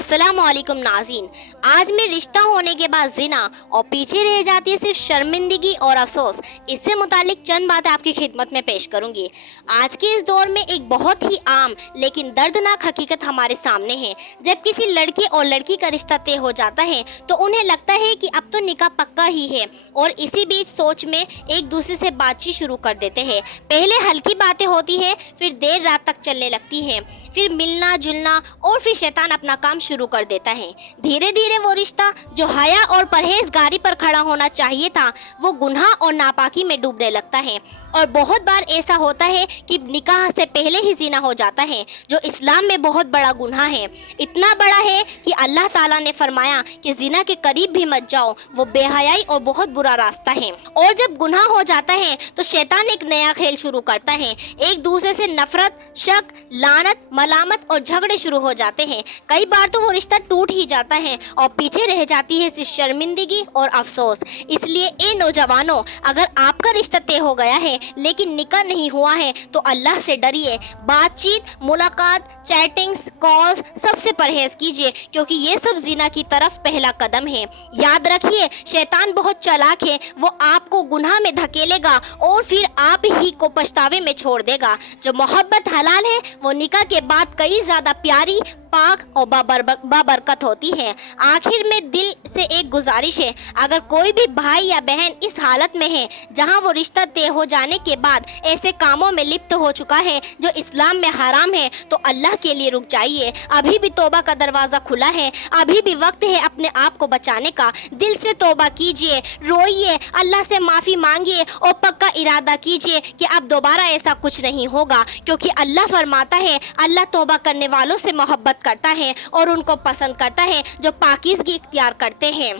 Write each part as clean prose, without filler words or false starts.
अस्सलामुअलैकुम नाज़रीन, आज मैं रिश्ता होने के बाद ज़िना और पीछे रह जाती है सिर्फ शर्मिंदगी और अफसोस, इससे मुतालिक चंद बातें आपकी खिदमत में पेश करूंगी। आज के इस दौर में एक बहुत ही आम लेकिन दर्दनाक हकीकत हमारे सामने है। जब किसी लड़के और लड़की का रिश्ता तय हो जाता है तो उन्हें लगता है कि अब तो निकाह पक्का ही है और इसी बीच सोच में एक दूसरे से बातचीत शुरू कर देते हैं। पहले हल्की बातें होती है, फिर देर रात तक चलने लगती है, फिर मिलना जुलना और फिर शैतान अपना काम शुरू कर देता है। धीरे धीरे वो रिश्ता जो हया और परहेजगारी पर खड़ा होना चाहिए था वो गुनाह और नापाकी में डूबने लगता है। और बहुत बार ऐसा होता है कि निकाह से पहले ही ज़िना हो जाता है, जो इस्लाम में बहुत बड़ा गुनाह है। इतना बड़ा है कि अल्लाह ताला ने फरमाया कि ज़िना के करीब भी मत जाओ, वो बेहयाई और बहुत बुरा रास्ता है। और जब गुनाह हो जाता है तो शैतान एक नया खेल शुरू करता है। एक दूसरे से नफरत, शक, लानत, मलामत और झगड़े शुरू हो जाते हैं। कई बार तो वो रिश्ता टूट ही जाता है और पीछे रह जाती है सिर्फ शर्मिंदगी और अफसोस। इसलिए ए नौजवानों, अगर आपका रिश्ता तय हो गया है लेकिन निकाह नहीं हुआ है तो अल्लाह से डरिए। बातचीत, मुलाकात, चैटिंग्स, कॉल्स सबसे परहेज कीजिए, क्योंकि ये सब ज़िना की तरफ पहला कदम है। याद रखिए, शैतान बहुत चालाक है, वो आपको गुनाह में धकेलेगा और फिर आप ही को पछतावे में छोड़ देगा। जो मोहब्बत हलाल है वो निकाह के बाद कई ज़्यादा प्यारी, पाक और बाबरकत होती है। आखिर में दिल से एक गुजारिश है, अगर कोई भी भाई या बहन इस हालत में है जहां वो रिश्ता तय हो जाने के बाद ऐसे कामों में लिप्त हो चुका है जो इस्लाम में हराम है, तो अल्लाह के लिए रुक जाइए। अभी भी तौबा का दरवाज़ा खुला है, अभी भी वक्त है अपने आप को बचाने का। दिल से तौबा कीजिए, रोइए, अल्लाह से माफ़ी मांगिए और पक्का इरादा कीजिए कि अब दोबारा ऐसा कुछ नहीं होगा, क्योंकि अल्लाह फरमाता है, अल्लाह तौबा करने वालों से मोहब्बत करता है और उनको पसंद करता है जो पाकीज़गी इख्तियार करते हैं।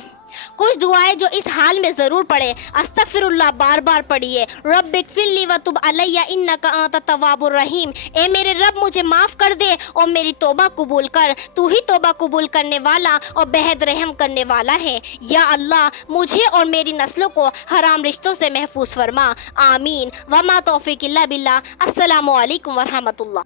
कुछ दुआएं जो इस हाल में ज़रूर पढ़े। अस्तगफिरुल्लाह बार बार पढ़िए। रब्बिगफिरली व तुब अलैया इन्नका अंत तव्वाबुर रहीम। ए मेरे रब, मुझे माफ़ कर दे और मेरी तौबा कबूल कर, तू ही तौबा कबूल करने वाला और बेहद रहम करने वाला है। या अल्लाह, मुझे और मेरी नस्लों को हराम रिश्तों से महफूज फरमा। आमीन। वमा तौफीक इल्ला बिल्लाह। अस्सलामु अलैकुम व रहमतुल्लाह।